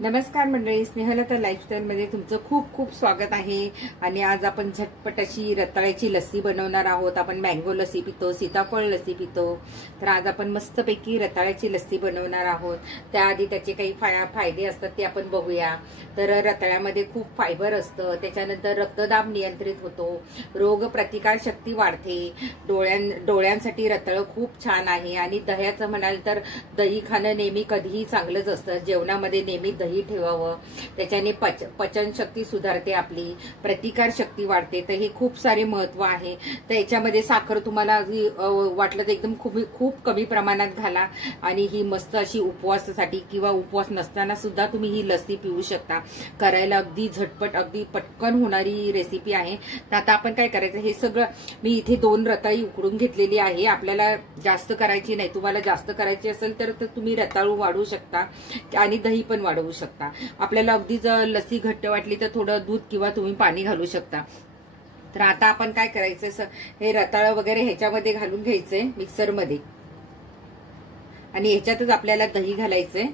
नमस्कार मंडळी, स्नेहलता लाईफस्टाईल मध्ये तुमचं खूप खूप स्वागत आहे। आणि आज आपण झटपट अशी रताळ्याची लस्सी बनवणार आहोत। आपण मँगो लस्सी पितो, सीताफळ लस्सी पितो, तर आज आपण मस्तपैकी रताळ्याची लस्सी बनवणार आहोत। त्याआधी त्याचे काही फायदे असतात ते आपण बघूया। तर रताळ्यामध्ये खूप फायबर असतं, त्याच्यानंतर रक्तदाब नियंत्रित होतो, रोग प्रतिकार शक्ती वाढते, डोळ्यांसाठी रताळं खूप छान आहे। आणि दह्याचं म्हणाल तर दही खाणं नेहमी कधीही चांगलंच असतं। जेवणामध्ये नेहमी दही ठेवावं, त्याच्याने पचन शक्ती सुधारते, आपली प्रतिकार शक्ती वाढते। तर हे खूप सारे महत्व आहे। तर याच्यामध्ये साखर तुम्हाला वाटलं तर एकदम खूप कमी प्रमाणात घाला। आणि ही मस्त अशी उपवासासाठी किंवा उपवास नसताना सुद्धा तुम्ही ही लस्सी पिऊ शकता। करायला अगदी झटपट अगदी पटकन होणारी रेसिपी आहे। तर आता आपण काय करायचं, हे सगळं मी इथे 2 रताळी उकडून घेतलेली आहे। आपल्याला जास्त करायची नाही, तुम्हाला जास्त करायची असेल तर तुम्ही रताळू वाढवू शकता आणि दही पण वाढवू शकता। आपल्याला अगदी जर लस्सी घट्ट वाटली तर थोडं दूध किंवा तुम्ही पाणी घालू शकता। तर आता आपण काय करायचं, हे रताळं वगैरे ह्याच्यामध्ये घालून घ्यायचंय मिक्सर मध्ये, आणि ह्याच्यातच आपल्याला दही घालायचंय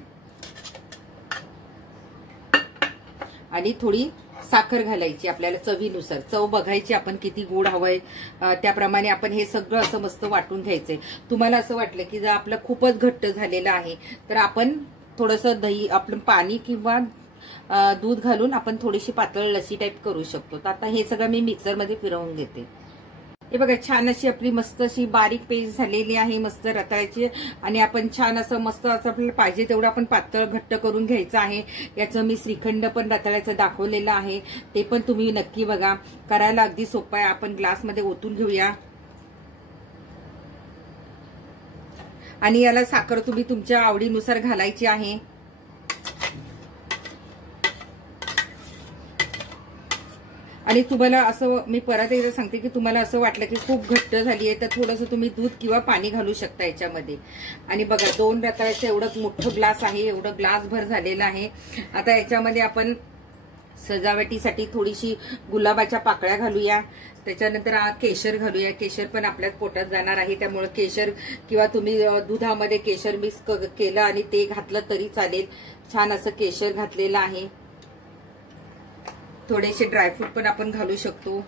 आणि थोडी साखर घालायची, आपल्याला चवीनुसार चव बघायची, आपण किती गोड हवंय त्याप्रमाणे आपण हे सगळं असं मस्त वाटून घ्यायचंय। तुम्हाला असं वाटलं की जर आपलं खूपच घट्ट झालेलं आहे तर आपण थोडंसं दही, आपलं पाणी किंवा दूध घालून आपण थोडीशी पातळ लस्सी टाईप करू शकतो। तर आता हे सगळं मी मिक्सर मध्ये फिरवून घेते। हे बघा, छान अशी आपली मस्त अशी बारीक पेस्ट झालेली आहे मस्त रताळ्याची। आणि आपण छान असं मस्त असं आपल्याला पाहिजे तेवढं आपण पातळ घट्ट करून घ्यायचं आहे। याचं मी श्रीखंड पण रताळ्याचं दाखवलेलं आहे, ते पण तुम्ही नक्की बघा। करायला अगदी सोपं आहे। आपण ग्लासमध्ये ओतून घेऊया आणि याला साखर तुम्ही तुमच्या आवडीनुसार घालायची आहे। आणि तुम्हाला असं मी परत एकदा सांगते की तुम्हाला असं वाटलं की खूप घट्ट झाली आहे तर थोडंसं तुम्ही दूध किंवा पाणी घालू शकता याच्यामध्ये। आणि बघा, 2 रताळ्याचं एवढं मोठं ग्लास आहे, एवढं ग्लासभर झालेलं आहे। आता याच्यामध्ये आपण सजावटीसाठी थोडीशी गुलाबाच्या पाकळ्या घालूया, त्याच्यानंतर केशर घालूया। केशर पण आपल्याच पोटात जाणार आहे, त्यामुळे केशर किंवा तुम्ही दुधामध्ये केशर मिक्स केलं आणि ते घातलं तरी चालेल। छान असं केशर घातलेलं आहे। थोडेसे ड्रायफ्रूट पण आपण घालू शकतो।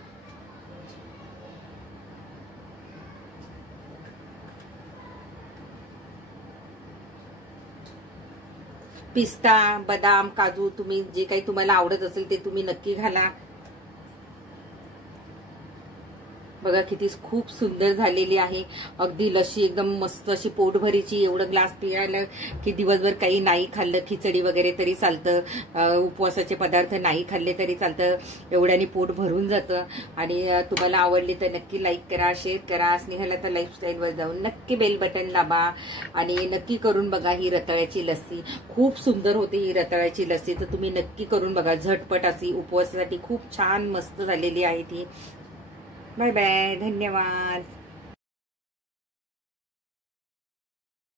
पिस्ता, बदाम, काजू, तुम्ही जे काही तुम्हाला आवडत असेल ते तुम्ही नक्की घाला। बघा किती खूप सुंदर झालेली आहे अगदी लस्सी, एकदम मस्त अशी पोटभरीची। एवढं ग्लास पियाला की दिवसभर काही नाही खाल्लं, खिचडी वगैरे तरी चालतं, उपवासाचे पदार्थ नाही खाल्ले तरी चालतं, एवढ्याने पोट भरून जातं। आणि तुम्हाला आवडली तर नक्की लाईक करा, शेअर करा, स्नेहलता लाईफस्टाईलवर जाऊन नक्की बेल बटन दाबा आणि नक्की करून बघा ही रताळ्याची लस्सी। खूप सुंदर होते ही रताळ्याची लस्सी, तर तुम्ही नक्की करून बघा। झटपट अशी उपवासासाठी खूप छान मस्त झालेली आहे ती। बाय बाय, धन्यवाद।